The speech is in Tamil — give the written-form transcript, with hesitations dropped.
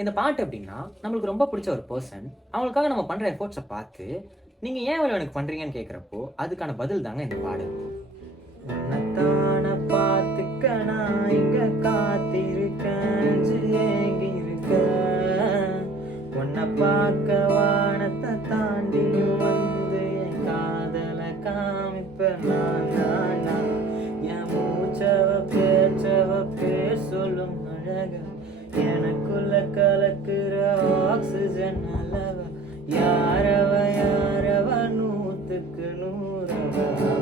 இந்த பாட்டு எப்படின்னா, நம்மளுக்கு ரொம்ப புடிச்ச ஒரு பெர்சன், அவங்களுக்காக நம்ம பண்ற எஃபோர்ட்ஸ பார்த்து, நீங்க ஏன் இவ்வளோ எனக்கு பண்றீங்கன்னு கேட்கிறப்போ, அதுக்கான பதில் தாங்க இந்த பாடல். உன்னத்தான பார்த்துக்க நான் இங்க காத்திருக்கேன், நெஞ்சு ஏங்கி இருக்க. உன்னை பார்க்க வானத்தை தாண்டியும் வந்து என் காதல காமிப்ப நான். என் மூச்சவ பேச்சவ பேர் சொல்லும் அழக, எனக்குள்ள கலக்குற ஆக்சிஜன் அளவ, யாரவ 100க்கு 100